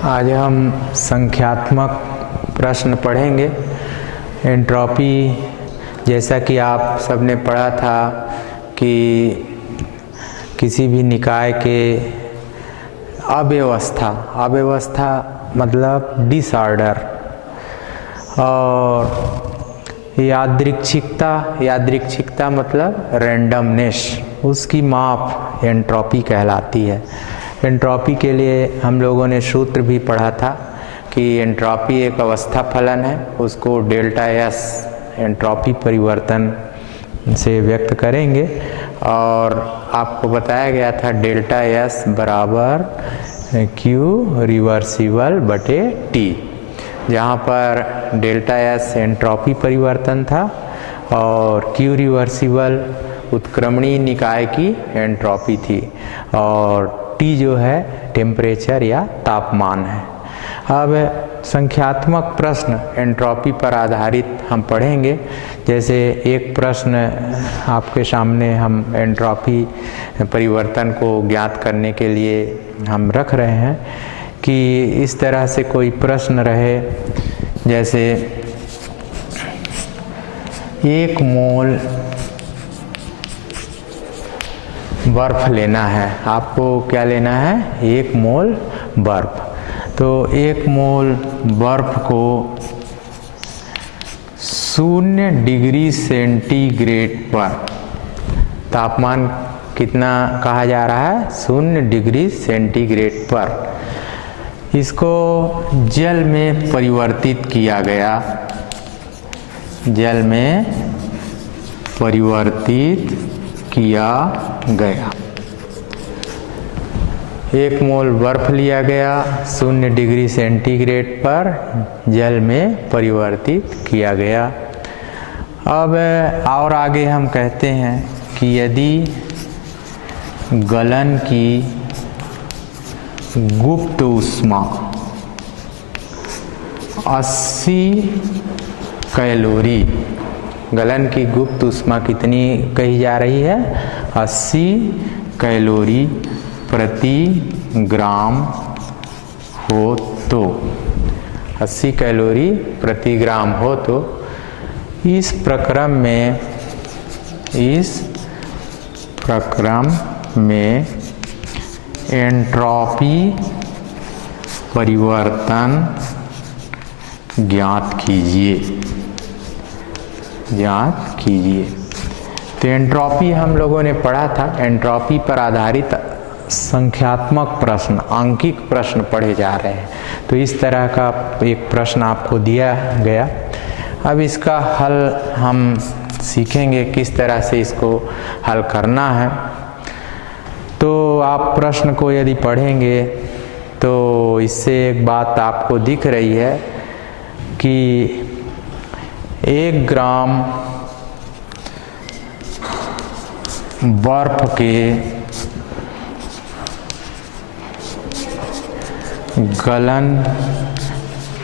आज हम संख्यात्मक प्रश्न पढ़ेंगे। एंट्रोपी, जैसा कि आप सबने पढ़ा था कि किसी भी निकाय के अव्यवस्था मतलब डिसऑर्डर, और यादृच्छिकता मतलब रैंडमनेस, उसकी माप एंट्रोपी कहलाती है। एंट्रोपी के लिए हम लोगों ने सूत्र भी पढ़ा था कि एंट्रोपी एक अवस्था फलन है, उसको डेल्टा एस एंट्रोपी परिवर्तन से व्यक्त करेंगे। और आपको बताया गया था डेल्टा एस बराबर क्यू रिवर्सिबल बटे टी, जहाँ पर डेल्टा एस एंट्रोपी परिवर्तन था और क्यू रिवर्सिबल उत्क्रमणीय निकाय की एंट्रोपी थी, और टी जो है टेम्परेचर या तापमान है। अब संख्यात्मक प्रश्न एंट्रोपी पर आधारित हम पढ़ेंगे। जैसे एक प्रश्न आपके सामने हम एंट्रोपी परिवर्तन को ज्ञात करने के लिए हम रख रहे हैं कि इस तरह से कोई प्रश्न रहे, जैसे 1 मोल बर्फ लेना है। आपको क्या लेना है? 1 मोल बर्फ। तो 1 मोल बर्फ को 0 डिग्री सेंटीग्रेड पर, तापमान कितना कहा जा रहा है? 0 डिग्री सेंटीग्रेड पर, इसको जल में परिवर्तित किया गया। जल में परिवर्तित किया गया। 1 मोल बर्फ लिया गया, 0 डिग्री सेंटीग्रेड पर जल में परिवर्तित किया गया। अब और आगे हम कहते हैं कि यदि गलन की गुप्त ऊष्मा 80 कैलोरी, गलन की गुप्त ऊष्मा कितनी कही जा रही है? 80 कैलोरी प्रति ग्राम हो तो, 80 कैलोरी प्रति ग्राम हो तो इस प्रक्रम में एंट्रोपी परिवर्तन ज्ञात कीजिए। तो एंट्रोपी हम लोगों ने पढ़ा था। एंट्रोपी पर आधारित संख्यात्मक प्रश्न, आंकिक प्रश्न पढ़े जा रहे हैं। तो इस तरह का एक प्रश्न आपको दिया गया। अब इसका हल हम सीखेंगे किस तरह से इसको हल करना है। तो आप प्रश्न को यदि पढ़ेंगे तो इससे एक बात आपको दिख रही है कि 1 ग्राम बर्फ के गलन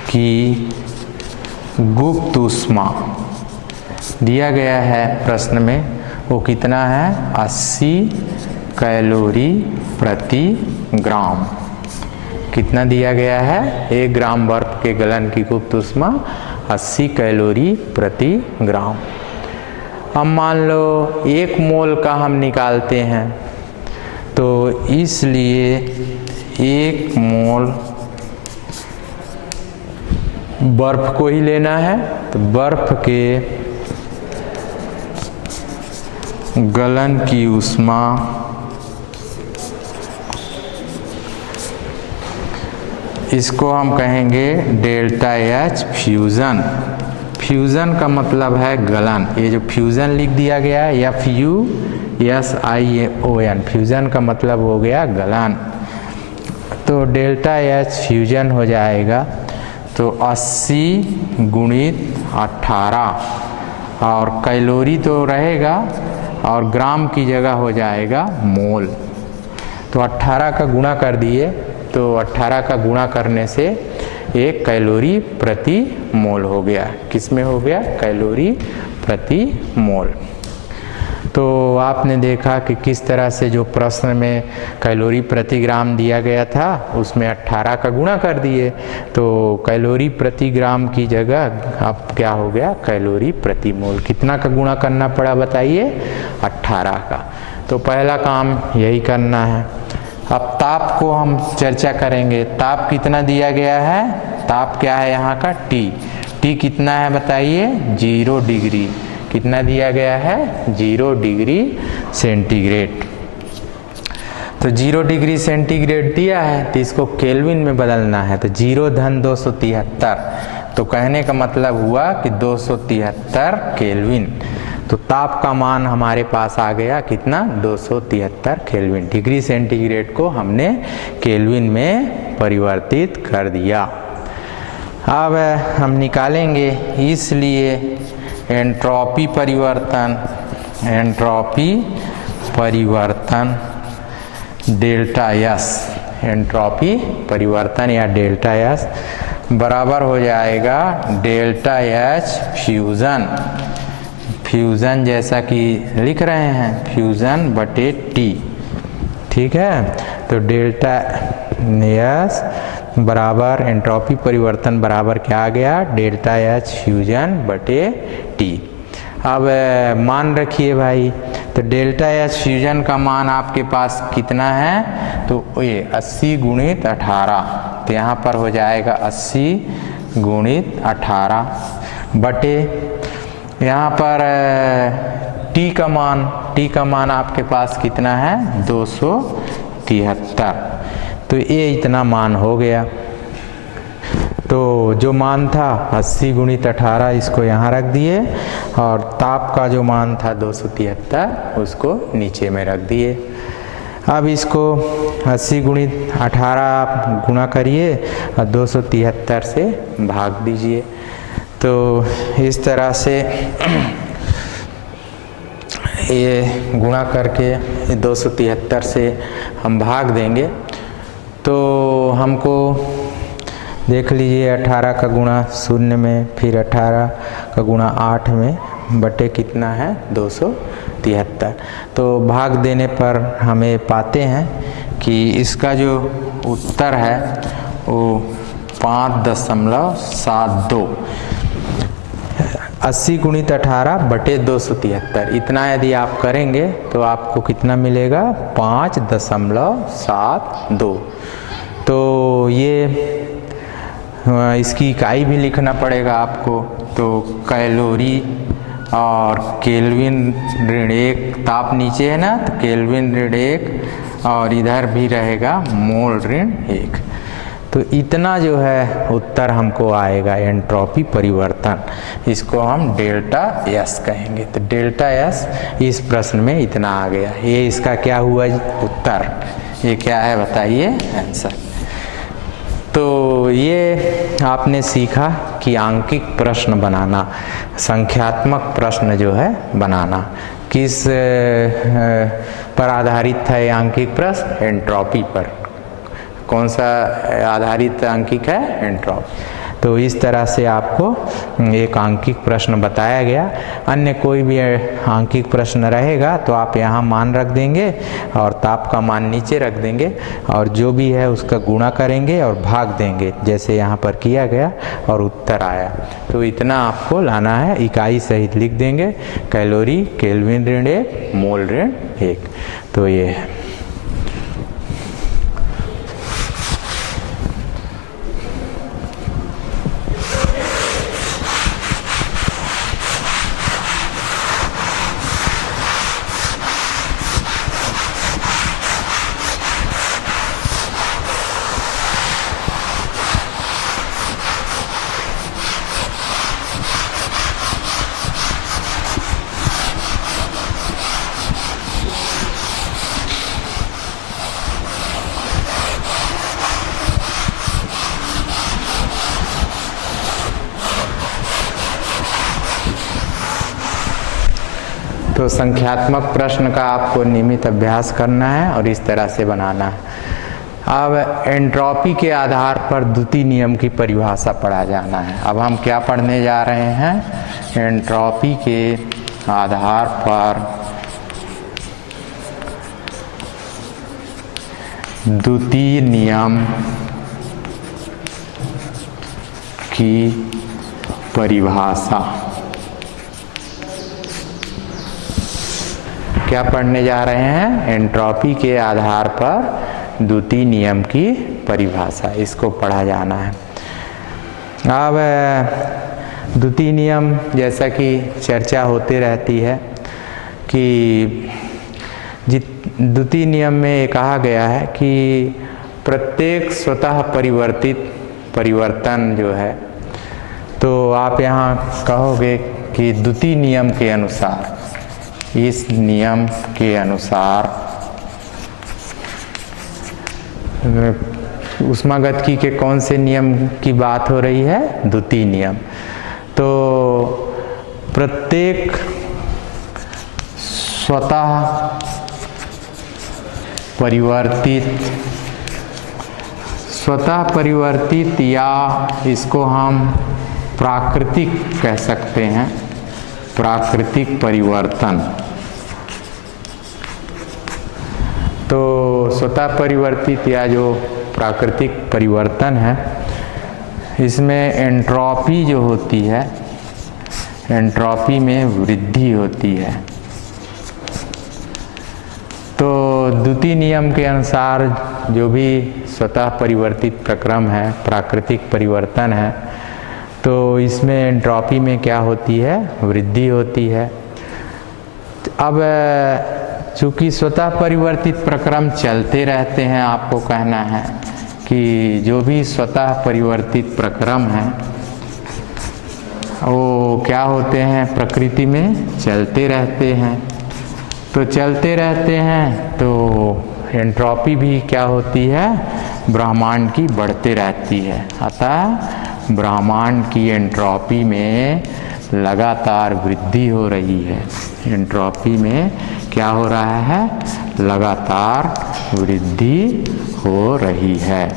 की गुप्त ऊष्मा दिया गया है प्रश्न में, वो कितना है? 80 कैलोरी प्रति ग्राम। कितना दिया गया है? 1 ग्राम बर्फ के गलन की गुप्त ऊष्मा 80 कैलोरी प्रति ग्राम। अब मान लो 1 मोल का हम निकालते हैं, तो इसलिए 1 मोल बर्फ को ही लेना है। तो बर्फ के गलन की ऊष्मा इसको हम कहेंगे डेल्टा एच फ्यूजन। फ्यूजन का मतलब है गलन। ये जो फ्यूजन लिख दिया गया है, FUSION, फ्यूजन का मतलब हो गया गलन। तो डेल्टा एच फ्यूजन हो जाएगा तो 80 गुणित 18, और कैलोरी तो रहेगा और ग्राम की जगह हो जाएगा मोल। तो 18 का गुणा कर दिए, तो 18 का गुणा करने से 1 कैलोरी प्रति मोल हो गया। किस में हो गया? कैलोरी प्रति मोल। तो आपने देखा कि किस तरह से जो प्रश्न में कैलोरी प्रति ग्राम दिया गया था उसमें 18 का गुणा कर दिए, तो कैलोरी प्रति ग्राम की जगह अब क्या हो गया, कैलोरी प्रति मोल। कितना का गुणा करना पड़ा बताइए, 18 का। तो पहला काम यही करना है। अब ताप को हम चर्चा करेंगे। ताप कितना दिया गया है, ताप क्या है यहाँ का, टी कितना है बताइए, 0 डिग्री। कितना दिया गया है, 0 डिग्री सेंटीग्रेड। तो 0 डिग्री सेंटीग्रेड दिया है तो इसको केल्विन में बदलना है, तो 0-273। तो कहने का मतलब हुआ कि 273 केल्विन। तो ताप का मान हमारे पास आ गया कितना, 273 केल्विन। डिग्री सेंटीग्रेड को हमने केल्विन में परिवर्तित कर दिया। अब हम निकालेंगे, इसलिए एंट्रोपी परिवर्तन डेल्टा एस, एंट्रोपी परिवर्तन या डेल्टा एस बराबर हो जाएगा डेल्टा एच फ्यूज़न जैसा कि लिख रहे हैं, फ्यूज़न बटे टी। ठीक है, तो डेल्टा एस बराबर एंट्रोपी परिवर्तन बराबर क्या आ गया, डेल्टा एच फ्यूजन बटे टी। अब मान रखिए भाई, तो डेल्टा एच फ्यूजन का मान आपके पास कितना है, तो ये 80 गुणित 18, तो यहाँ पर हो जाएगा 80 गुणित 18 बटे यहाँ पर टी का मान आपके पास कितना है, 273। तो ये इतना मान हो गया। तो जो मान था 80 गुणित 18 इसको यहाँ रख दिए, और ताप का जो मान था 273 उसको नीचे में रख दिए। अब इसको 80 गुणित 18 आप गुणा करिए और 273 से भाग दीजिए। तो इस तरह से ये गुणा करके 273 से हम भाग देंगे, तो हमको देख लीजिए 18 का गुणा 0 में, फिर 18 का गुणा 8 में बटे कितना है, 273। तो भाग देने पर हमें पाते हैं कि इसका जो उत्तर है वो 5.72, 80 गुणित 18 बटे 273, इतना यदि आप करेंगे तो आपको कितना मिलेगा, 5.72। तो ये इसकी इकाई भी लिखना पड़ेगा आपको। तो कैलोरी और केल्विन ऋण 1, ताप नीचे है ना, तो केल्विन ऋण 1 और इधर भी रहेगा मोल ऋण 1। तो इतना जो है उत्तर हमको आएगा एंट्रोपी परिवर्तन, इसको हम डेल्टा एस कहेंगे। तो डेल्टा एस इस प्रश्न में इतना आ गया। ये इसका क्या हुआ उत्तर, ये क्या है बताइए आंसर। तो ये आपने सीखा कि आंकिक प्रश्न बनाना, संख्यात्मक प्रश्न जो है बनाना। किस पर आधारित था ये आंकिक प्रश्न, एंट्रोपी पर। कौन सा आधारित आंकिक है, एंट्रोपी। तो इस तरह से आपको एक आंकिक प्रश्न बताया गया। अन्य कोई भी आंकिक प्रश्न रहेगा तो आप यहाँ मान रख देंगे और ताप का मान नीचे रख देंगे, और जो भी है उसका गुणा करेंगे और भाग देंगे जैसे यहाँ पर किया गया, और उत्तर आया। तो इतना आपको लाना है, इकाई सहित लिख देंगे, कैलोरी, केल्विन ऋण 1, मोल ऋण 1। तो ये है। तो संख्यात्मक प्रश्न का आपको नियमित अभ्यास करना है और इस तरह से बनाना है। अब एंट्रोपी के आधार पर द्वितीय नियम की परिभाषा पढ़ा जाना है। अब हम क्या पढ़ने जा रहे हैं, एंट्रोपी के आधार पर द्वितीय नियम की परिभाषा। क्या पढ़ने जा रहे हैं? एंट्रोपी के आधार पर द्वितीय नियम की परिभाषा, इसको पढ़ा जाना है। अब द्वितीय नियम जैसा कि चर्चा होती रहती है कि द्वितीय नियम में ये कहा गया है कि प्रत्येक स्वतः परिवर्तन जो है, तो आप यहाँ कहोगे कि द्वितीय नियम के अनुसार, इस नियम के अनुसार ऊष्मागतिकी के कौन से नियम की बात हो रही है? द्वितीय नियम। तो प्रत्येक स्वतः परिवर्तित या इसको हम प्राकृतिक कह सकते हैं, प्राकृतिक परिवर्तन। तो स्वतः परिवर्तित या जो प्राकृतिक परिवर्तन है, इसमें एंट्रोपी जो होती है, एंट्रोपी में वृद्धि होती है। तो द्वितीय नियम के अनुसार जो भी स्वतः परिवर्तित प्रक्रम है, प्राकृतिक परिवर्तन है, तो इसमें एंट्रोपी में क्या होती है? वृद्धि होती है। अब चूँकि स्वतः परिवर्तित प्रक्रम चलते रहते हैं, आपको कहना है कि जो भी स्वतः परिवर्तित प्रक्रम है वो क्या होते हैं? प्रकृति में चलते रहते हैं। तो चलते रहते हैं तो एंट्रोपी भी क्या होती है? ब्रह्मांड की बढ़ते रहती है। अतः ब्रह्मांड की एंट्रोपी में लगातार वृद्धि हो रही है। एंट्रोपी में क्या हो रहा है? लगातार वृद्धि हो रही है।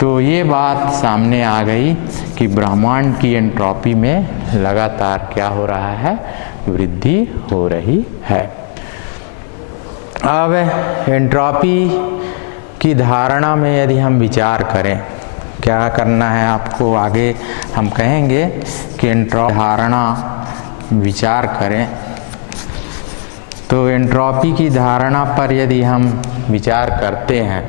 तो ये बात सामने आ गई कि ब्रह्मांड की एंट्रोपी में लगातार क्या हो रहा है? वृद्धि हो रही है। अब एंट्रोपी की धारणा में यदि हम विचार करें, क्या करना है आपको? आगे हम कहेंगे कि एंट्रोपी धारणा विचार करें। तो एंट्रोपी की धारणा पर यदि हम विचार करते हैं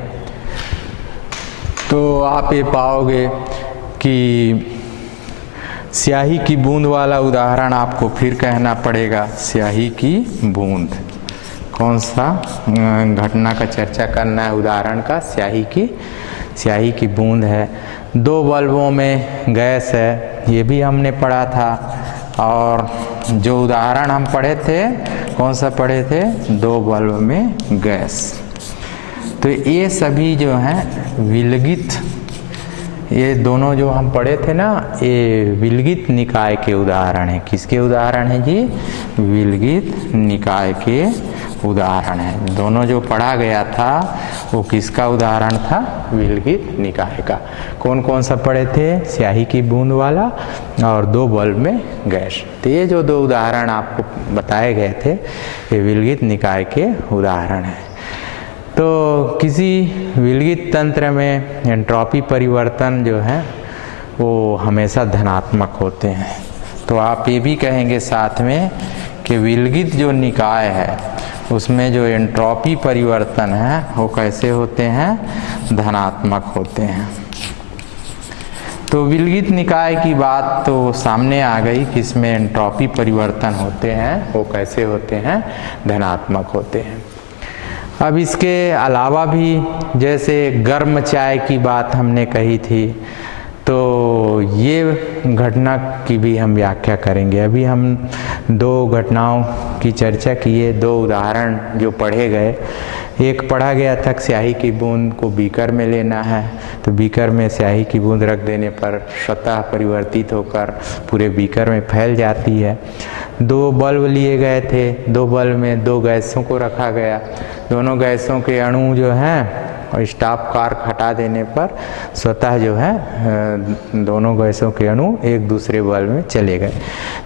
तो आप ये पाओगे कि स्याही की बूंद वाला उदाहरण आपको फिर कहना पड़ेगा। स्याही की बूंद, कौन सा घटना का चर्चा करना है? उदाहरण का स्याही की बूंद है। दो बल्बों में गैस है, ये भी हमने पढ़ा था। और जो उदाहरण हम पढ़े थे, कौन सा पढ़े थे? दो बल्ब में गैस। तो ये सभी जो हैं विलगित, ये दोनों जो हम पढ़े थे ना, ये विलगित निकाय के उदाहरण हैं। किसके उदाहरण हैं जी? विलगित निकाय के उदाहरण है। दोनों जो पढ़ा गया था वो किसका उदाहरण था? विलगित निकाय का। कौन कौन सा पढ़े थे? स्याही की बूंद वाला और दो बल्ब में गैस। तो ये जो दो उदाहरण आपको बताए गए थे, ये विलगित निकाय के उदाहरण हैं। तो किसी विलगित तंत्र में एंट्रोपी परिवर्तन जो है वो हमेशा धनात्मक होते हैं। तो आप ये भी कहेंगे साथ में कि विलगित जो निकाय है उसमें जो एंट्रोपी परिवर्तन है वो कैसे होते हैं? धनात्मक होते हैं। तो विलगित निकाय की बात तो सामने आ गई कि इसमें एंट्रोपी परिवर्तन होते हैं, वो कैसे होते हैं? धनात्मक होते हैं। अब इसके अलावा भी जैसे गर्म चाय की बात हमने कही थी, तो ये घटना की भी हम व्याख्या करेंगे। अभी हम दो घटनाओं की चर्चा किए, दो उदाहरण जो पढ़े गए। एक पढ़ा गया था स्याही की बूंद को बीकर में लेना है, तो बीकर में स्याही की बूंद रख देने पर स्वतः परिवर्तित होकर पूरे बीकर में फैल जाती है। दो बल्ब लिए गए थे, दो बल्ब में दो गैसों को रखा गया। दोनों गैसों के अणु जो हैं और स्टॉप कार्क हटा देने पर स्वतः जो है दोनों गैसों के अणु एक दूसरे बल्ब में चले गए।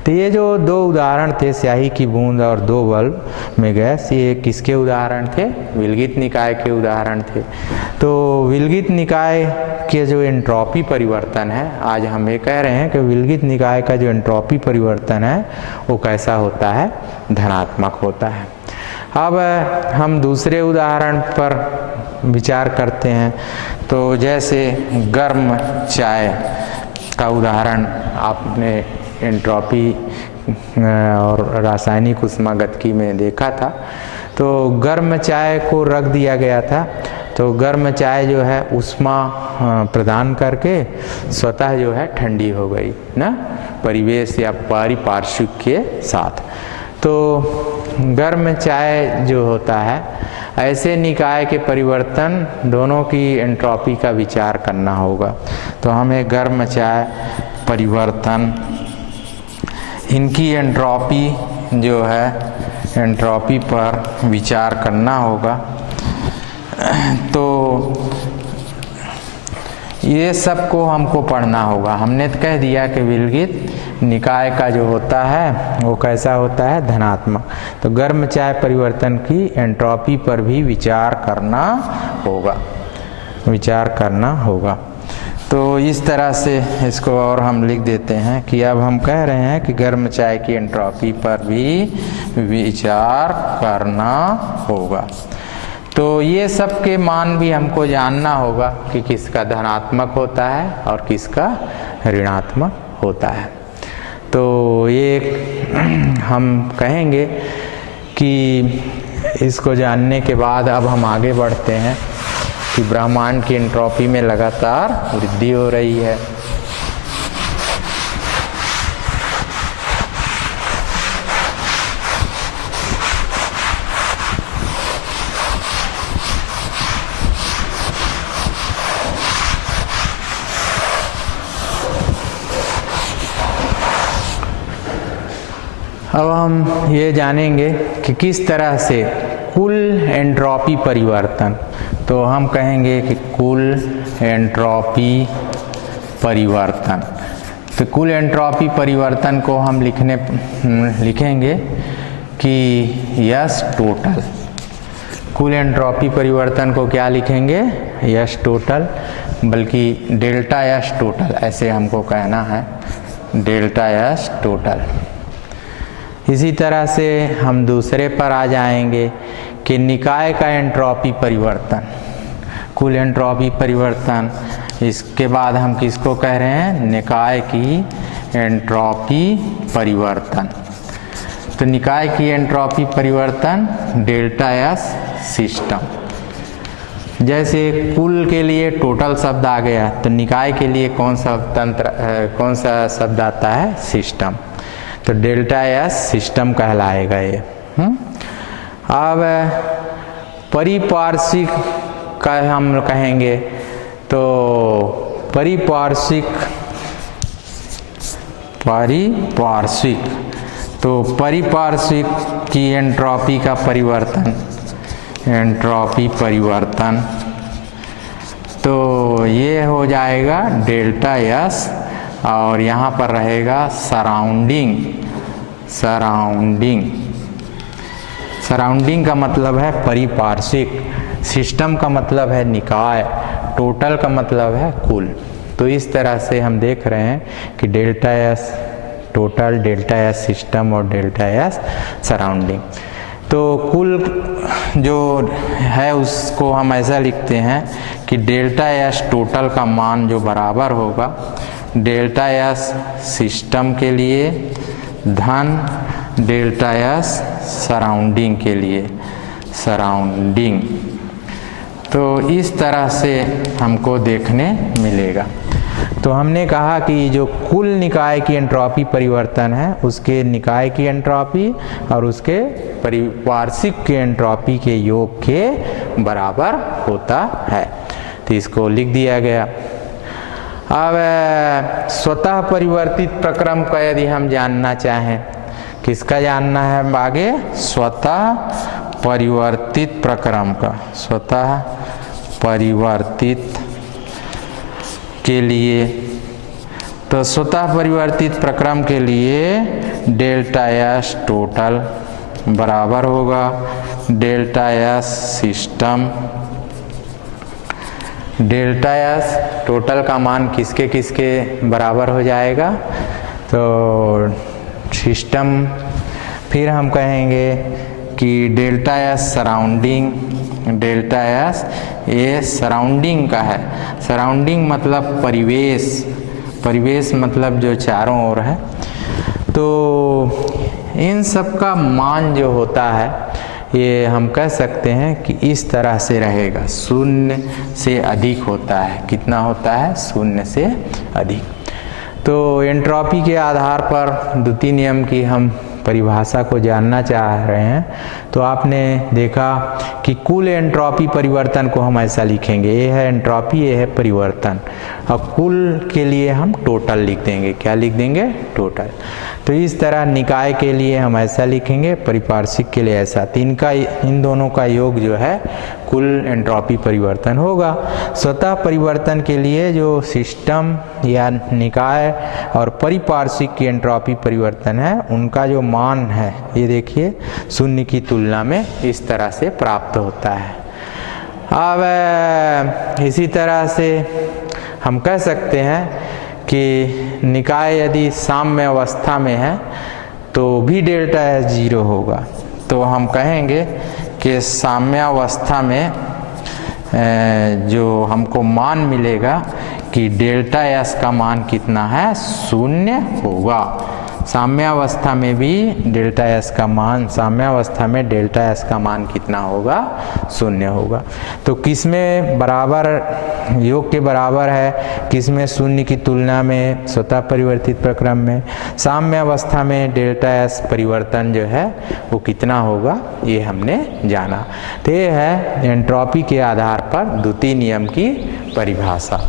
तो ये जो दो उदाहरण थे, स्याही की बूंद और दो बल्ब में गैस, ये किसके उदाहरण थे? विलगित निकाय के उदाहरण थे। तो विलगित निकाय के जो एंट्रोपी परिवर्तन है, आज हम ये कह रहे हैं कि विलगित निकाय का जो एंट्रोपी परिवर्तन है वो कैसा होता है? धनात्मक होता है। अब हम दूसरे उदाहरण पर विचार करते हैं। तो जैसे गर्म चाय का उदाहरण आपने एंट्रोपी और रासायनिक ऊष्मागतिकी में देखा था। तो गर्म चाय को रख दिया गया था, तो गर्म चाय जो है ऊष्मा प्रदान करके स्वतः जो है ठंडी हो गई ना, परिवेश या पारिपार्श्विक के साथ। तो गर्म चाय जो होता है, ऐसे निकाय के परिवर्तन दोनों की एंट्रोपी का विचार करना होगा। तो हमें गर्म चाय परिवर्तन, इनकी एंट्रोपी जो है, एंट्रोपी पर विचार करना होगा। तो ये सब को हमको पढ़ना होगा। हमने तो कह दिया कि विलगित निकाय का जो होता है वो कैसा होता है? धनात्मक। तो गर्म चाय परिवर्तन की एंट्रोपी पर भी विचार करना होगा। तो इस तरह से इसको और हम लिख देते हैं कि अब हम कह रहे हैं कि गर्म चाय की एंट्रोपी पर भी विचार करना होगा। तो ये सब के मान भी हमको जानना होगा कि किसका धनात्मक होता है और किसका ऋणात्मक होता है। तो ये हम कहेंगे कि इसको जानने के बाद अब हम आगे बढ़ते हैं कि ब्रह्मांड की एंट्रोपी में लगातार वृद्धि हो रही है। अब हम ये जानेंगे कि किस तरह से कुल एंट्रोपी परिवर्तन, तो हम कहेंगे कि कुल एंट्रोपी परिवर्तन। तो कुल एंट्रोपी परिवर्तन को हम लिखेंगे कि यस टोटल। कुल एंट्रोपी परिवर्तन को क्या लिखेंगे? यस टोटल, बल्कि डेल्टा यस टोटल ऐसे हमको कहना है, डेल्टा यस टोटल। इसी तरह से हम दूसरे पर आ जाएंगे कि निकाय का एंट्रोपी परिवर्तन, कुल एंट्रोपी परिवर्तन। इसके बाद हम किसको कह रहे हैं? निकाय की एंट्रोपी परिवर्तन। तो निकाय की एंट्रोपी परिवर्तन डेल्टा एस सिस्टम। जैसे कुल के लिए टोटल शब्द आ गया, तो निकाय के लिए कौन सा शब्द आता है? सिस्टम। तो डेल्टा एस सिस्टम कहलाएगा ये। अब परिपार्श्विक का हम कहेंगे, तो परिपार्श्विक, तो परिपार्श्विक की एंट्रोपी का परिवर्तन, एंट्रोपी परिवर्तन, तो ये हो जाएगा डेल्टा एस, और यहाँ पर रहेगा सराउंडिंग। सराउंडिंग का मतलब है परिपार्श्विक, सिस्टम का मतलब है निकाय, टोटल का मतलब है कुल। तो इस तरह से हम देख रहे हैं कि delta S total, delta S system और डेल्टा एस सराउंडिंग। तो कुल जो है उसको हम ऐसा लिखते हैं कि डेल्टा एस टोटल का मान जो बराबर होगा डेल्टा एस सिस्टम के लिए धन डेल्टा एस सराउंडिंग के लिए, सराउंडिंग। तो इस तरह से हमको देखने मिलेगा। तो हमने कहा कि जो कुल निकाय की एंट्रोपी परिवर्तन है उसके निकाय की एंट्रोपी और उसके परिपार्श्विक की एंट्रोपी के योग के बराबर होता है। तो इसको लिख दिया गया। अब स्वतः परिवर्तित प्रक्रम का यदि हम जानना चाहें, किसका जानना है आगे? स्वतः परिवर्तित प्रक्रम का, स्वतः परिवर्तित के लिए, तो स्वतः परिवर्तित प्रक्रम के लिए डेल्टा एस टोटल बराबर होगा delta S system. Delta S total का मान किसके किसके बराबर हो जाएगा, तो सिस्टम, फिर हम कहेंगे कि delta S surrounding, delta S ये सराउंडिंग का है, सराउंडिंग मतलब परिवेश, परिवेश मतलब जो चारों ओर है। तो इन सब का मान जो होता है ये हम कह सकते हैं कि इस तरह से रहेगा, शून्य से अधिक होता है। कितना होता है, शून्य से अधिक। तो एंट्रोपी के आधार पर द्वितीय नियम की हम परिभाषा को जानना चाह रहे हैं। तो आपने देखा कि कुल एंट्रोपी परिवर्तन को हम ऐसा लिखेंगे, ये है एंट्रोपी, ये है परिवर्तन, और कुल के लिए हम टोटल लिख देंगे। क्या लिख देंगे, टोटल। तो इस तरह निकाय के लिए हम ऐसा लिखेंगे, परिपार्श्विक के लिए ऐसा। तो इनका, इन दोनों का योग जो है कुल एंट्रोपी परिवर्तन होगा। स्वतः परिवर्तन के लिए जो सिस्टम या निकाय और परिपार्श्विक की एंट्रोपी परिवर्तन है, उनका जो मान है ये देखिए शून्य की तुलना में इस तरह से प्राप्त होता है। अब इसी तरह से हम कह सकते हैं कि निकाय यदि साम्य अवस्था में है तो भी डेल्टा एस 0 होगा। तो हम कहेंगे कि साम्यावस्था में जो हमको मान मिलेगा कि डेल्टा एस का मान कितना है, शून्य होगा। साम्यावस्था में भी डेल्टा एस का मान, साम्यावस्था में डेल्टा एस का मान कितना होगा, शून्य होगा। तो किसमें बराबर, योग के बराबर है, किसमें शून्य की तुलना में स्वतः परिवर्तित प्रक्रम में, साम्यावस्था में डेल्टा एस परिवर्तन जो है वो कितना होगा, ये हमने जाना। तो ये है एंट्रोपी के आधार पर द्वितीय नियम की परिभाषा।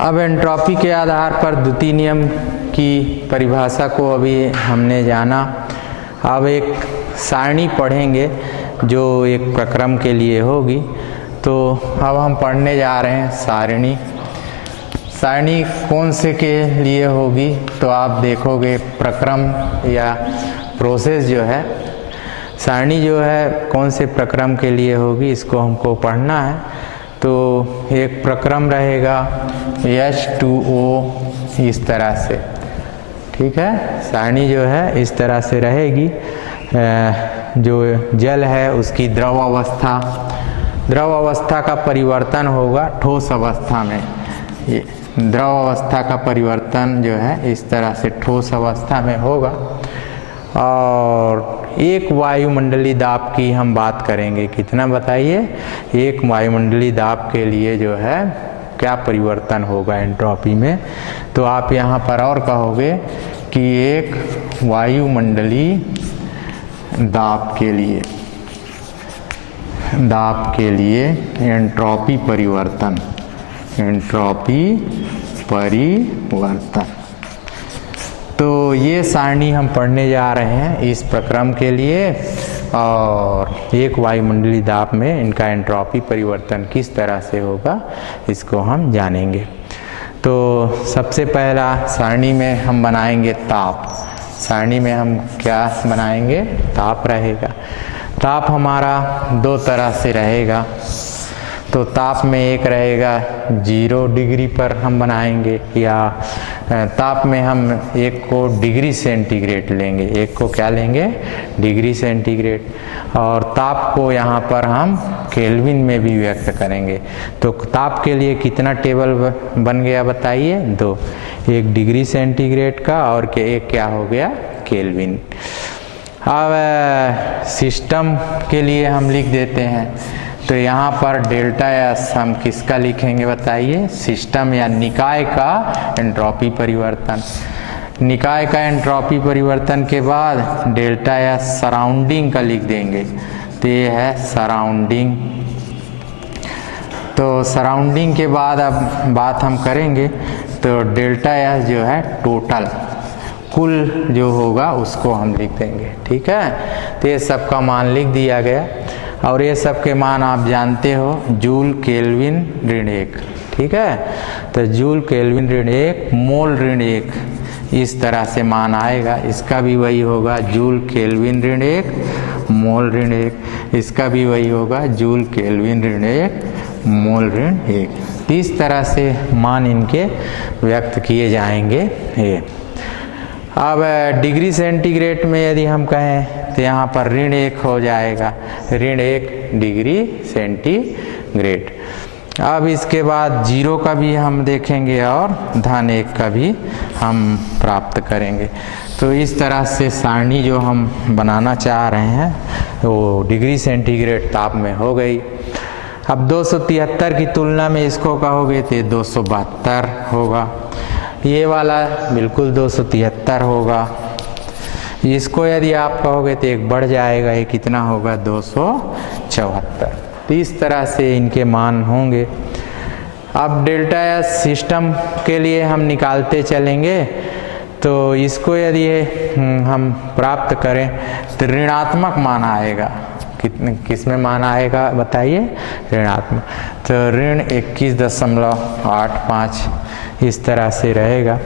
अब एंट्रोपी के आधार पर द्वितीय नियम की परिभाषा को अभी हमने जाना। अब एक सारणी पढ़ेंगे जो एक प्रक्रम के लिए होगी। तो अब हम पढ़ने जा रहे हैं सारणी। सारणी कौन से के लिए होगी, तो आप देखोगे प्रक्रम या प्रोसेस जो है, सारणी जो है कौन से प्रक्रम के लिए होगी, इसको हमको पढ़ना है। तो एक प्रक्रम रहेगा H2O इस तरह से, ठीक है। सारणी जो है इस तरह से रहेगी। जो जल है उसकी द्रव अवस्था, द्रव अवस्था का परिवर्तन होगा ठोस अवस्था में। ये द्रव अवस्था का परिवर्तन जो है इस तरह से ठोस अवस्था में होगा। और एक वायुमंडलीय दाब की हम बात करेंगे। कितना बताइए, एक वायुमंडलीय दाब के लिए जो है क्या परिवर्तन होगा एंट्रोपी में। तो आप यहाँ पर और कहोगे कि एक वायुमंडलीय दाब के लिए एंट्रोपी परिवर्तन, एंट्रोपी परिवर्तन। तो ये सारणी हम पढ़ने जा रहे हैं इस प्रक्रम के लिए। और एक वायुमंडलीय दाब में इनका एंट्रोपी परिवर्तन किस तरह से होगा इसको हम जानेंगे। तो सबसे पहला सारणी में हम बनाएंगे ताप। सारणी में हम क्या बनाएंगे, ताप रहेगा। ताप हमारा दो तरह से रहेगा। तो ताप में एक रहेगा 0 डिग्री पर हम बनाएंगे, या ताप में हम एक को डिग्री सेंटीग्रेड लेंगे, एक को क्या लेंगे, डिग्री सेंटीग्रेड। और ताप को यहाँ पर हम केल्विन में भी व्यक्त करेंगे। तो ताप के लिए कितना टेबल बन गया बताइए, 2, एक डिग्री सेंटीग्रेड का और एक क्या हो गया, केल्विन। अब सिस्टम के लिए हम लिख देते हैं तो यहाँ पर डेल्टा एस हम किसका लिखेंगे बताइए? सिस्टम या निकाय का एंट्रोपी परिवर्तन। निकाय का एंट्रोपी परिवर्तन के बाद डेल्टा एस सराउंडिंग का लिख देंगे, तो ये है सराउंडिंग। तो सराउंडिंग के बाद अब बात हम करेंगे, तो डेल्टा एस जो है टोटल कुल जो होगा उसको हम लिख देंगे, ठीक है। तो ये सब का मान लिख दिया गया, और ये सब के मान आप जानते हो, जूल केल्विन ऋण 1, ठीक है। तो जूल केल्विन ऋण 1 मोल ऋण 1 इस तरह से मान आएगा। इसका भी वही होगा, जूल केल्विन ऋण 1 मोल ऋण 1, इसका भी वही होगा, जूल केल्विन ऋण 1 मोल ऋण 1। इस तरह से मान इनके व्यक्त किए जाएंगे। ये अब डिग्री सेंटीग्रेड में यदि हम कहें तो यहाँ पर ऋण 1 हो जाएगा, ऋण 1 डिग्री सेंटीग्रेड। अब इसके बाद 0 का भी हम देखेंगे और धन 1 का भी हम प्राप्त करेंगे। तो इस तरह से सारणी जो हम बनाना चाह रहे हैं वो डिग्री सेंटीग्रेड ताप में हो गई। अब 273 की तुलना में इसको कहोगे तो 272 होगा, ये वाला बिल्कुल 273 होगा। इसको यदि आप कहोगे तो एक बढ़ जाएगा, ये कितना होगा? 274। तो इस तरह से इनके मान होंगे। अब डेल्टा एस सिस्टम के लिए हम निकालते चलेंगे, तो इसको यदि हम प्राप्त करें तो ऋणात्मक मान आएगा। किस में मान आएगा बताइए? ऋणात्मक। तो ऋण 21.85 इस तरह से रहेगा।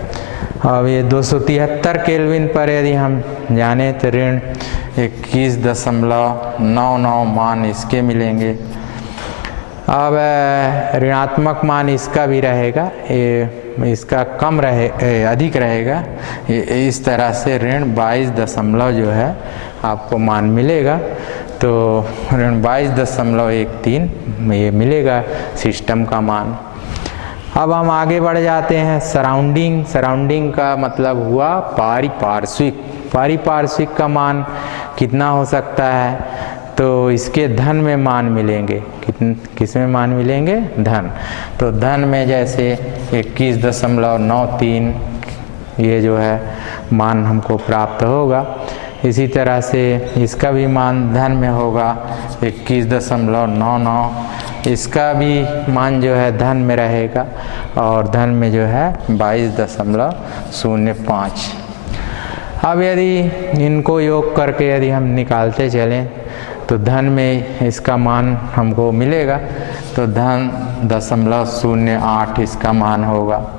अब ये 273 केल्विन पर यदि हम जाने तो ऋण 21.99 मान इसके मिलेंगे। अब ऋणात्मक मान इसका भी रहेगा, इसका कम रहे अधिक रहेगा। इस तरह से ऋण 22 जो है आपको मान मिलेगा। तो ऋण 22.13 ये मिलेगा सिस्टम का मान। अब हम आगे बढ़ जाते हैं सराउंडिंग। सराउंडिंग का मतलब हुआ पारिपार्श्विक। पारिपार्श्विक का मान कितना हो सकता है? तो इसके धन में मान मिलेंगे। किस में मान मिलेंगे? धन। तो धन में जैसे 21.93 ये जो है मान हमको प्राप्त होगा। इसी तरह से इसका भी मान धन में होगा 21.99, इसका भी मान जो है धन में रहेगा, और धन में जो है 22.05। अब यदि इनको योग करके यदि हम निकालते चलें तो धन में इसका मान हमको मिलेगा, तो धन 0.08 इसका मान होगा।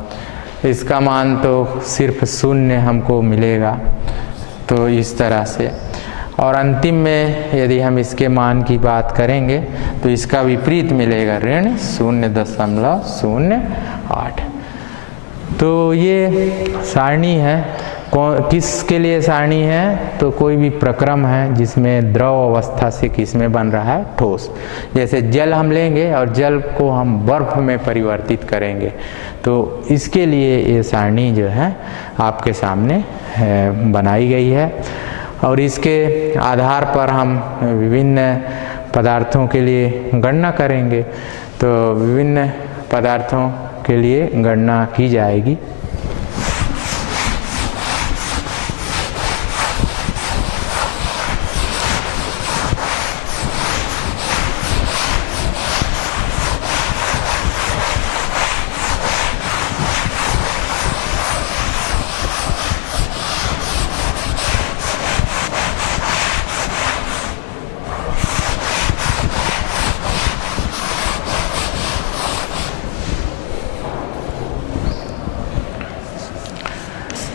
इसका मान तो सिर्फ 0 हमको मिलेगा। तो इस तरह से, और अंतिम में यदि हम इसके मान की बात करेंगे तो इसका विपरीत मिलेगा, ऋण 0.08। तो ये सारणी है। किसके लिए सारणी है? तो कोई भी प्रक्रम है जिसमें द्रव अवस्था से किसमें बन रहा है? ठोस। जैसे जल हम लेंगे और जल को हम बर्फ में परिवर्तित करेंगे, तो इसके लिए ये सारणी जो है आपके सामने बनाई गई है। और इसके आधार पर हम विभिन्न पदार्थों के लिए गणना करेंगे। तो विभिन्न पदार्थों के लिए गणना की जाएगी।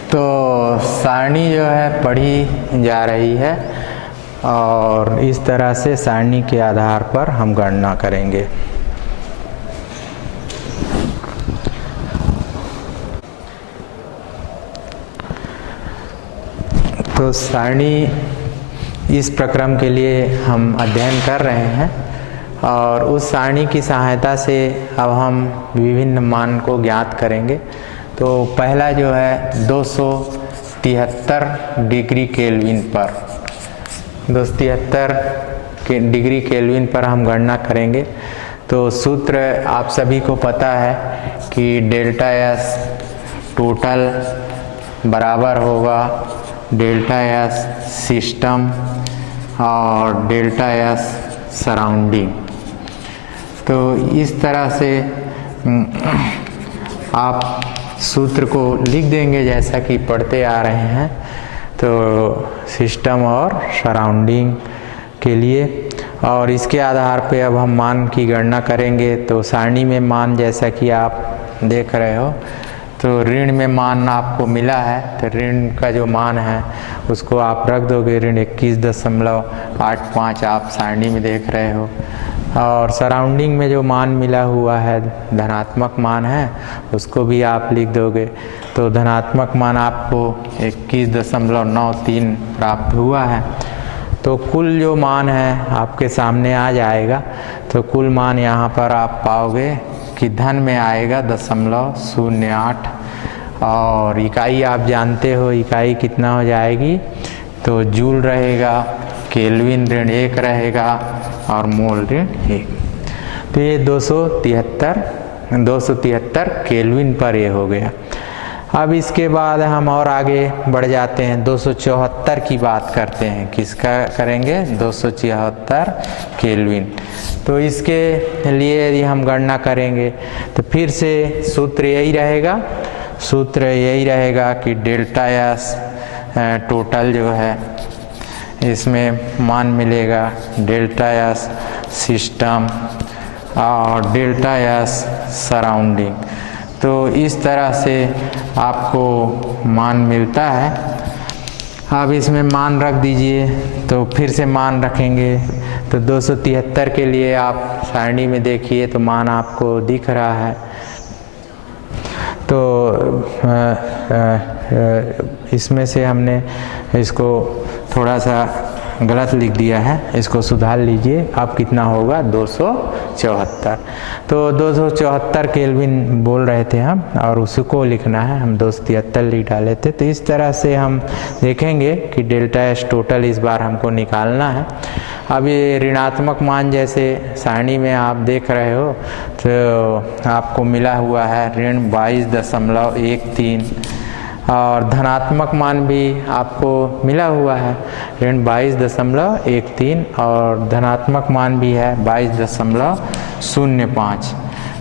तो सारणी जो है पढ़ी जा रही है, और इस तरह से सारणी के आधार पर हम गणना करेंगे। तो सारणी इस प्रक्रम के लिए हम अध्ययन कर रहे हैं, और उस सारणी की सहायता से अब हम विभिन्न मान को ज्ञात करेंगे। तो पहला जो है 273 डिग्री केल्विन पर, 273 डिग्री केल्विन पर हम गणना करेंगे। तो सूत्र आप सभी को पता है कि डेल्टा एस टोटल बराबर होगा डेल्टा एस सिस्टम और डेल्टा एस सराउंडिंग। तो इस तरह से आप सूत्र को लिख देंगे जैसा कि पढ़ते आ रहे हैं। तो सिस्टम और सराउंडिंग के लिए, और इसके आधार पे अब हम मान की गणना करेंगे। तो सारणी में मान जैसा कि आप देख रहे हो, तो ऋण में मान आपको मिला है, तो ऋण का जो मान है उसको आप रख दोगे, ऋण 21.85 आप सारणी में देख रहे हो। और सराउंडिंग में जो मान मिला हुआ है धनात्मक मान है, उसको भी आप लिख दोगे। तो धनात्मक मान आपको 21.93 प्राप्त हुआ है। तो कुल जो मान है आपके सामने आ जाएगा। तो कुल मान यहाँ पर आप पाओगे कि धन में आएगा 0.08, और इकाई आप जानते हो इकाई कितना हो जाएगी, तो जूल रहेगा, केल्विन ऋण 1 रहेगा और मोल ऋण 1। तो ये 273 केल्विन पर ये हो गया। अब इसके बाद हम और आगे बढ़ जाते हैं, 274 की बात करते हैं। किसका करेंगे? 274 केल्विन। तो इसके लिए यदि हम गणना करेंगे तो फिर से सूत्र यही रहेगा कि डेल्टा एस टोटल जो है इसमें मान मिलेगा डेल्टा एस सिस्टम और डेल्टा एस सराउंडिंग। तो इस तरह से आपको मान मिलता है। अब इसमें मान रख दीजिए, तो फिर से मान रखेंगे। तो 273 के लिए आप सारणी में देखिए तो मान आपको दिख रहा है। तो इसमें से हमने इसको थोड़ा सा गलत लिख दिया है, इसको सुधार लीजिए। अब कितना होगा? 274। तो 274 केल्विन बोल रहे थे हम, और उसको लिखना है, हम 273 लिख डाले थे। तो इस तरह से हम देखेंगे कि डेल्टा एस टोटल इस बार हमको निकालना है। अब ये ऋणात्मक मान जैसे सारणी में आप देख रहे हो, तो आपको मिला हुआ है ऋण 22.13, और धनात्मक मान भी आपको मिला हुआ है ऋण 22.13, और धनात्मक मान भी है 22.05।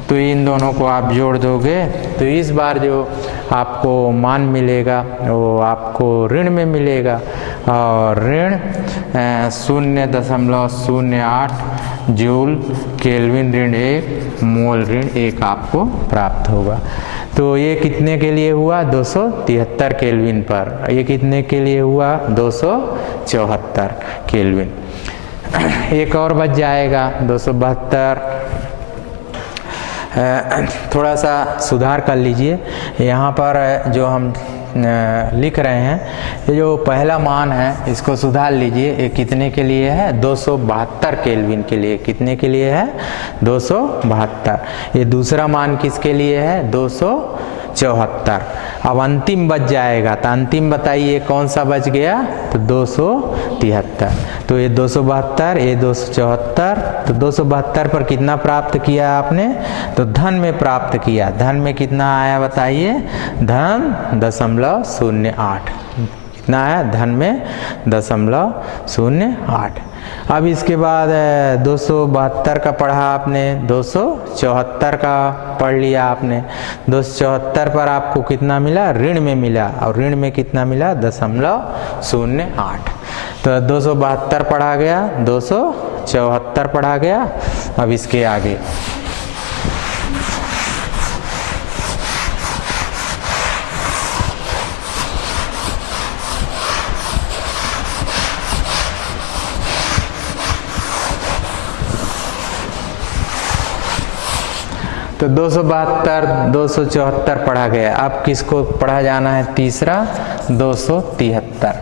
तो इन दोनों को आप जोड़ दोगे तो इस बार जो आपको मान मिलेगा वो आपको ऋण में मिलेगा, और ऋण 0.08 जूल केल्विन ऋण 1 मोल ऋण 1 आपको प्राप्त होगा। तो ये कितने के लिए हुआ? 273 केल्विन पर। ये कितने के लिए हुआ? 274 केल्विन। एक और बच जाएगा 272। थोड़ा सा सुधार कर लीजिए। यहाँ पर जो हम लिख रहे हैं, ये जो पहला मान है इसको सुधार लीजिए। ये कितने के लिए है? 272 केल्विन के लिए। कितने के लिए है? 272। ये दूसरा मान किसके लिए है? 274। अब अंतिम बच जाएगा, तो अंतिम बताइए कौन सा बच गया? तो 273। तो ये 272, ये 274। तो 272 पर कितना प्राप्त किया आपने? तो धन में प्राप्त किया। धन में कितना आया बताइए? धन 0.08। कितना आया धन में? 0.08। अब इसके बाद 272 का पढ़ा आपने, 274 का पढ़ लिया आपने। 274 पर आपको कितना मिला? ऋण में मिला, और ऋण में कितना मिला? 0.08। तो 272 पढ़ा गया, 274 पढ़ा गया। अब इसके आगे तो 272, 274 पढ़ा गया। अब किसको पढ़ा जाना है? तीसरा 273।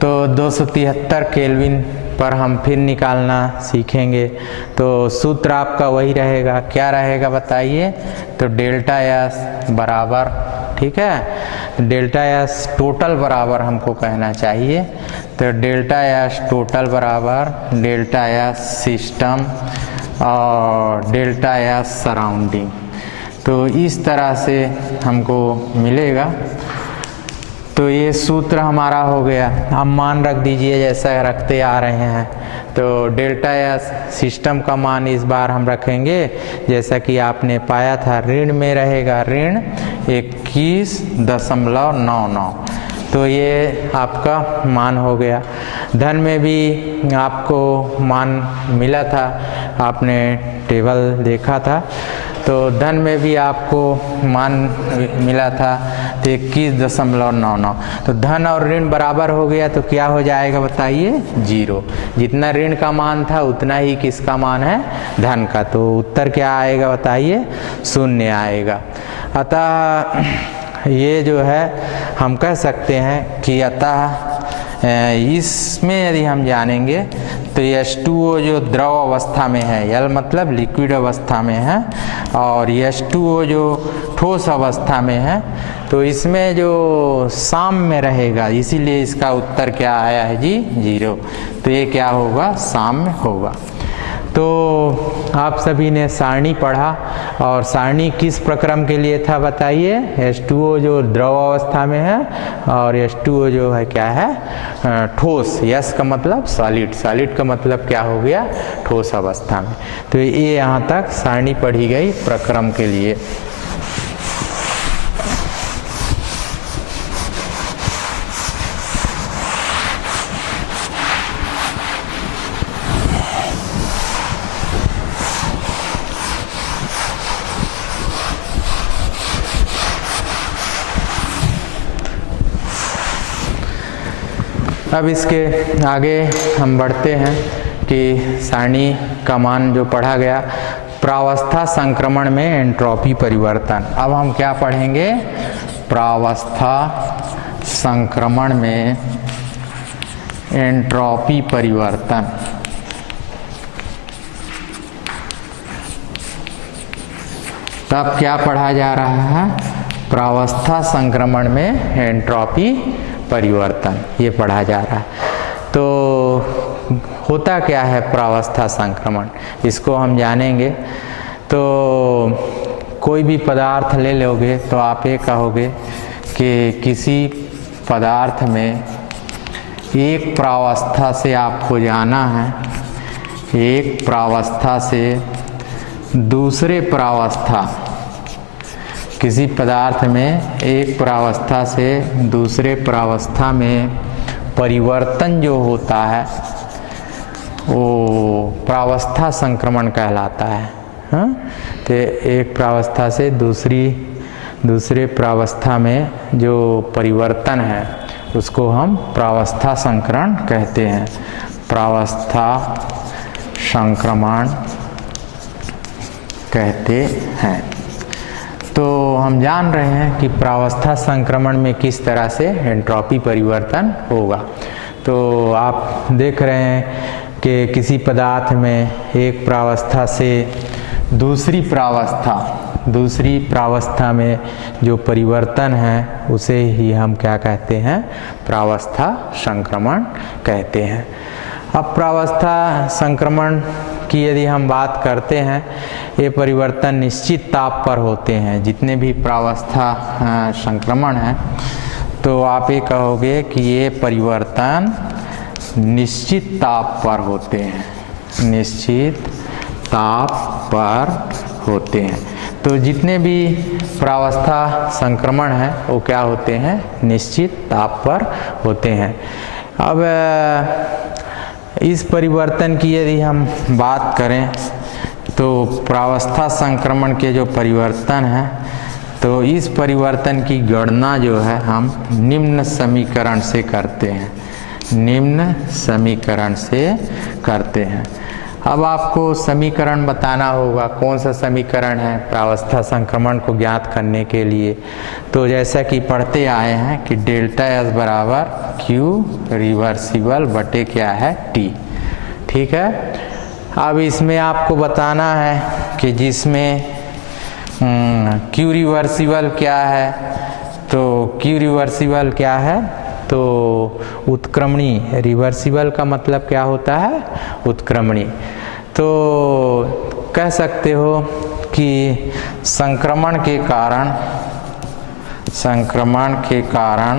तो 273 केल्विन पर हम फिर निकालना सीखेंगे। तो सूत्र आपका वही रहेगा। क्या रहेगा बताइए? तो डेल्टा एस बराबर, ठीक है, डेल्टा एस टोटल बराबर हमको कहना चाहिए। तो डेल्टा एस टोटल बराबर डेल्टा एस सिस्टम और डेल्टा एस सराउंडिंग। तो इस तरह से हमको मिलेगा। तो ये सूत्र हमारा हो गया। अब मान रख दीजिए जैसा रखते आ रहे हैं। तो डेल्टा एस सिस्टम का मान इस बार हम रखेंगे जैसा कि आपने पाया था, ऋण में रहेगा ऋण 21.99। तो ये आपका मान हो गया। धन में भी आपको मान मिला था, आपने टेबल देखा था। तो धन में भी आपको मान मिला था 21.99। तो धन और ऋण बराबर हो गया तो क्या हो जाएगा बताइए, 0। जितना ऋण का मान था उतना ही किसका मान है, धन का। तो उत्तर क्या आएगा बताइए, 0 आएगा। अतः ये जो है हम कह सकते हैं कि अतः इसमें यदि हम जानेंगे तो H2O जो द्रव अवस्था में है, L मतलब लिक्विड अवस्था में है, और H2O जो ठोस अवस्था में है, तो इसमें जो साम्य में रहेगा, इसीलिए इसका उत्तर क्या आया है जी, 0। तो ये क्या होगा, साम्य होगा। तो आप सभी ने सारणी पढ़ा, और सारणी किस प्रक्रम के लिए था बताइए, H2O जो द्रव अवस्था में है और H2O जो है क्या है, ठोस। S का मतलब सॉलिड, सॉलिड का मतलब क्या हो गया, ठोस अवस्था में। तो ये यहाँ तक सारणी पढ़ी गई प्रक्रम के लिए। अब इसके आगे हम बढ़ते हैं कि सारणी का मान जो पढ़ा गया, प्रावस्था संक्रमण में एंट्रोपी परिवर्तन। अब हम क्या पढ़ेंगे, प्रावस्था संक्रमण में एंट्रोपी परिवर्तन। तब क्या पढ़ा जा रहा है, प्रावस्था संक्रमण में एंट्रोपी परिवर्तन, ये पढ़ा जा रहा है। तो होता क्या है प्रावस्था संक्रमण, इसको हम जानेंगे। तो कोई भी पदार्थ ले लोगे तो आप ये कहोगे कि किसी पदार्थ में एक प्रावस्था से आपको जाना है, एक प्रावस्था से दूसरे प्रावस्था, किसी पदार्थ में एक प्रावस्था से दूसरे प्रावस्था में परिवर्तन जो होता है वो प्रावस्था संक्रमण कहलाता है। हाँ? तो एक प्रावस्था से दूसरे प्रावस्था में जो परिवर्तन है उसको हम प्रावस्था संक्रमण कहते हैं। प्रावस्था संक्रमण कहते हैं। तो हम जान रहे हैं कि प्रावस्था संक्रमण में किस तरह से एंट्रोपी परिवर्तन होगा। तो आप देख रहे हैं कि किसी पदार्थ में एक प्रावस्था से दूसरी प्रावस्था में जो परिवर्तन है उसे ही हम क्या कहते हैं, प्रावस्था संक्रमण कहते हैं। अब प्रावस्था संक्रमण की यदि हम बात करते हैं, ये परिवर्तन निश्चित ताप पर होते हैं। जितने भी प्रावस्था संक्रमण है तो आप ये कहोगे कि ये परिवर्तन निश्चित ताप पर होते हैं, निश्चित ताप पर होते हैं। तो जितने भी प्रावस्था संक्रमण है वो क्या होते हैं, निश्चित ताप पर होते हैं। अब इस परिवर्तन की यदि हम बात करें तो प्रावस्था संक्रमण के जो परिवर्तन है, तो इस परिवर्तन की गणना जो है हम निम्न समीकरण से करते हैं, निम्न समीकरण से करते हैं। अब आपको समीकरण बताना होगा, कौन सा समीकरण है प्रावस्था संक्रमण को ज्ञात करने के लिए। तो जैसा कि पढ़ते आए हैं कि डेल्टा एस बराबर क्यू रिवर्सिबल बटे क्या है, टी। ठीक है। अब इसमें आपको बताना है कि जिसमें क्यू रिवर्सिबल क्या है, तो क्यू रिवर्सिबल क्या है, तो उत्क्रमणी, रिवर्सिबल का मतलब क्या होता है? उत्क्रमणी। तो कह सकते हो कि संक्रमण के कारण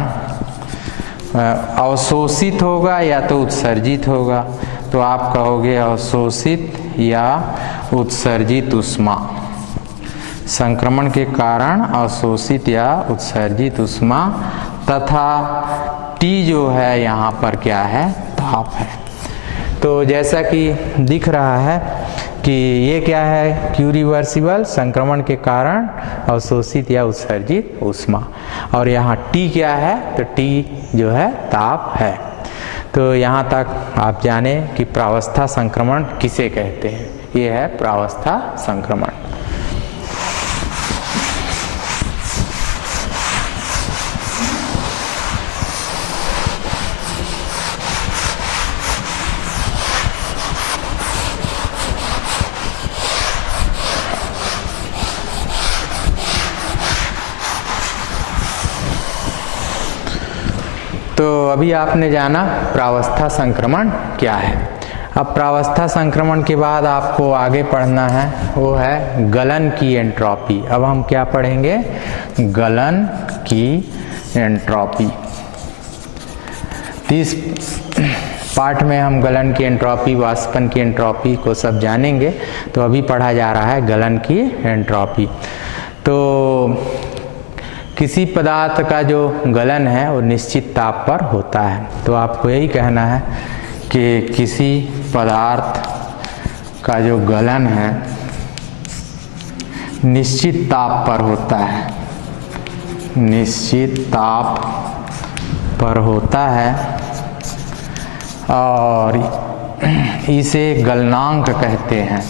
अवशोषित होगा या तो उत्सर्जित होगा, तो आप कहोगे अवशोषित या उत्सर्जित ऊष्मा। संक्रमण के कारण अवशोषित या उत्सर्जित ऊष्मा, तथा T जो है यहाँ पर क्या है? ताप है। तो जैसा कि दिख रहा है कि ये क्या है? क्यू रिवर्सिबल, संक्रमण के कारण अवशोषित या उत्सर्जित ऊष्मा, और यहाँ T क्या है? तो T जो है ताप है। तो यहाँ तक आप जाने कि प्रावस्था संक्रमण किसे कहते हैं। ये है प्रावस्था संक्रमण। तो अभी आपने जाना प्रावस्था संक्रमण क्या है। अब प्रावस्था संक्रमण के बाद आपको आगे पढ़ना है, वो है गलन की एंट्रोपी। अब हम क्या पढ़ेंगे? गलन की एंट्रोपी। इस पार्ट में हम गलन की एंट्रोपी, वाष्पन की एंट्रोपी को सब जानेंगे। तो अभी पढ़ा जा रहा है गलन की एंट्रोपी। तो किसी पदार्थ का जो गलन है वो निश्चित ताप पर होता है। तो आपको यही कहना है कि किसी पदार्थ का जो गलन है निश्चित ताप पर होता है, निश्चित ताप पर होता है, और इसे गलनांक कहते हैं।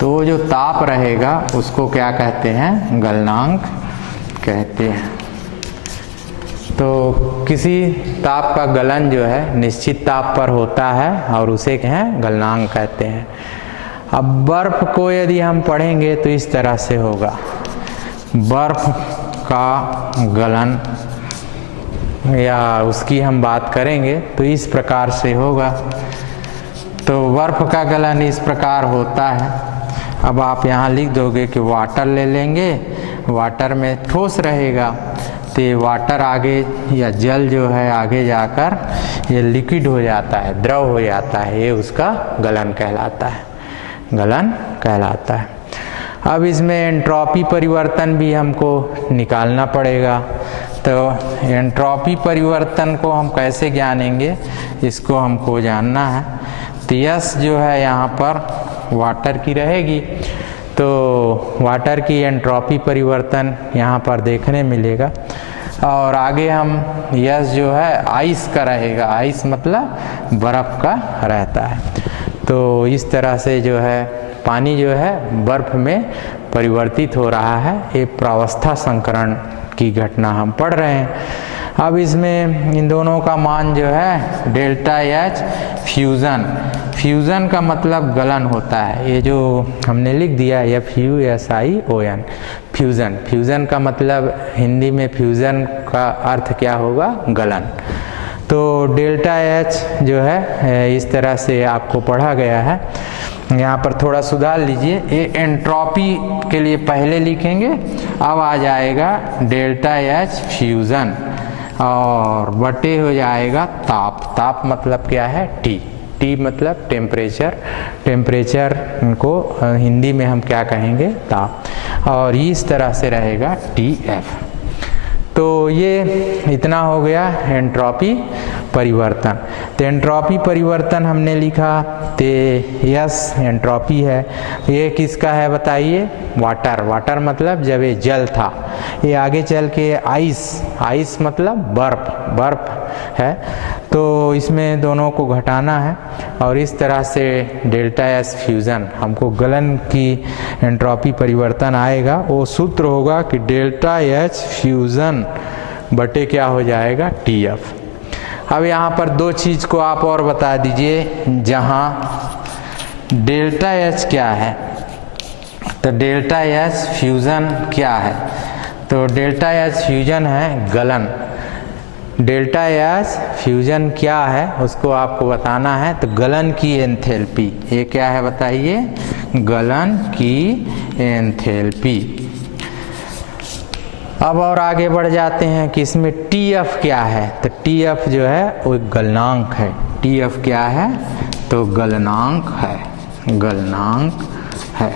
तो जो ताप रहेगा उसको क्या कहते हैं? गलनांक कहते हैं। तो किसी ताप का गलन जो है निश्चित ताप पर होता है और उसे क्या है? गलनांक कहते हैं। अब बर्फ को यदि हम पढ़ेंगे तो इस तरह से होगा, बर्फ का गलन, या उसकी हम बात करेंगे तो इस प्रकार से होगा। तो बर्फ का गलन इस प्रकार होता है। अब आप यहाँ लिख दोगे कि वाटर ले लेंगे, वाटर में ठोस रहेगा, तो वाटर आगे या जल जो है आगे जाकर ये लिक्विड हो जाता है, द्रव हो जाता है, ये उसका गलन कहलाता है, गलन कहलाता है। अब इसमें एंट्रोपी परिवर्तन भी हमको निकालना पड़ेगा। तो एंट्रोपी परिवर्तन को हम कैसे जानेंगे, इसको हमको जानना है। तो यस जो है यहाँ पर वाटर की रहेगी, तो वाटर की एंट्रोपी परिवर्तन यहाँ पर देखने मिलेगा। और आगे हम यस जो है आइस का रहेगा, आइस मतलब बर्फ़ का रहता है। तो इस तरह से जो है पानी जो है बर्फ में परिवर्तित हो रहा है। ये प्रावस्था संकरण की घटना हम पढ़ रहे हैं। अब इसमें इन दोनों का मान जो है डेल्टा एच फ्यूज़न, फ्यूज़न का मतलब गलन होता है। ये जो हमने लिख दिया FUSION, फ्यूज़न। फ्यूज़न का मतलब हिंदी में फ्यूज़न का अर्थ क्या होगा? गलन। तो डेल्टा एच जो है इस तरह से आपको पढ़ा गया है। यहाँ पर थोड़ा सुधार लीजिए, ये एंट्रोपी के लिए पहले लिखेंगे, अब आ जाएगा डेल्टा एच फ्यूज़न और बटे हो जाएगा ताप। ताप मतलब क्या है? T। T मतलब टेम्परेचर, टेम्परेचर को हिंदी में हम क्या कहेंगे? ताप। और इस तरह से रहेगा TF। तो ये इतना हो गया एंट्रोपी परिवर्तन। तो एंट्रोपी परिवर्तन हमने लिखा, तो यस एंट्रोपी है। ये किसका है बताइए? वाटर। वाटर मतलब जब ये जल था, ये आगे चल के आइस, आइस मतलब बर्फ, बर्फ है। तो इसमें दोनों को घटाना है और इस तरह से डेल्टा एस फ्यूज़न हमको गलन की एंट्रोपी परिवर्तन आएगा। वो सूत्र होगा कि डेल्टा एच फ्यूज़न बटे क्या हो जाएगा? TF। अब यहाँ पर दो चीज़ को आप और बता दीजिए, जहाँ डेल्टा एच क्या है, तो डेल्टा एच फ्यूज़न क्या है? तो डेल्टा एच फ्यूज़न है गलन, डेल्टा एच फ्यूजन क्या है उसको आपको बताना है। तो गलन की एंथैल्पी, ये क्या है बताइए, गलन की एंथैल्पी। अब और आगे बढ़ जाते हैं कि इसमें टीएफ क्या है। तो टीएफ जो है वो एक गलनांक है। टीएफ क्या है, तो गलनांक है, गलनांक है।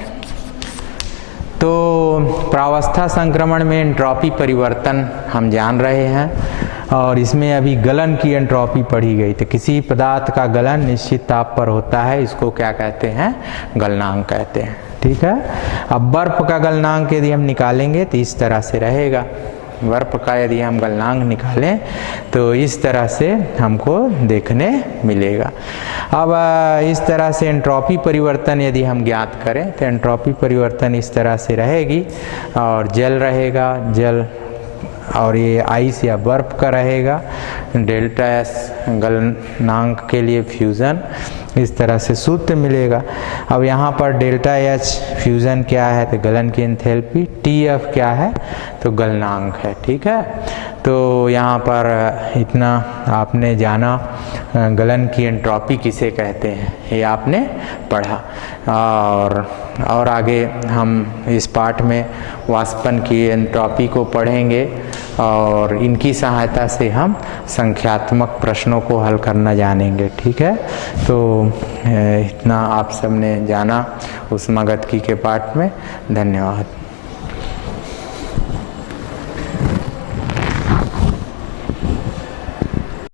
तो प्रावस्था संक्रमण में एंट्रोपी परिवर्तन हम जान रहे हैं, और इसमें अभी गलन की एंट्रोपी पढ़ी गई। तो किसी पदार्थ का गलन निश्चित ताप पर होता है, इसको क्या कहते हैं, गलनांक कहते हैं। ठीक है। अब बर्फ का गलनांक यदि हम निकालेंगे तो इस तरह से रहेगा। बर्फ का यदि हम गलनांक निकालें तो इस तरह से हमको देखने मिलेगा। अब इस तरह से एंट्रोपी परिवर्तन यदि हम ज्ञात करें तो एंट्रोपी परिवर्तन इस तरह से रहेगी, और जल रहेगा, जल, और ये आइस या बर्फ का रहेगा। डेल्टा एस गलनांक के लिए फ्यूज़न, इस तरह से सूत्र मिलेगा। अब यहाँ पर डेल्टा एच फ्यूज़न क्या है, तो गलन की एंथैल्पी, टी एफ क्या है, तो गलनांक है। ठीक है। तो यहाँ पर इतना आपने जाना गलन की एंट्रोपी किसे कहते हैं, ये आपने पढ़ा। और आगे हम इस पाठ में वाष्पन की एंट्रोपी को पढ़ेंगे, और इनकी सहायता से हम संख्यात्मक प्रश्नों को हल करना जानेंगे। ठीक है। तो इतना आप सबने जाना ऊष्मागतिकी के पाठ में। धन्यवाद।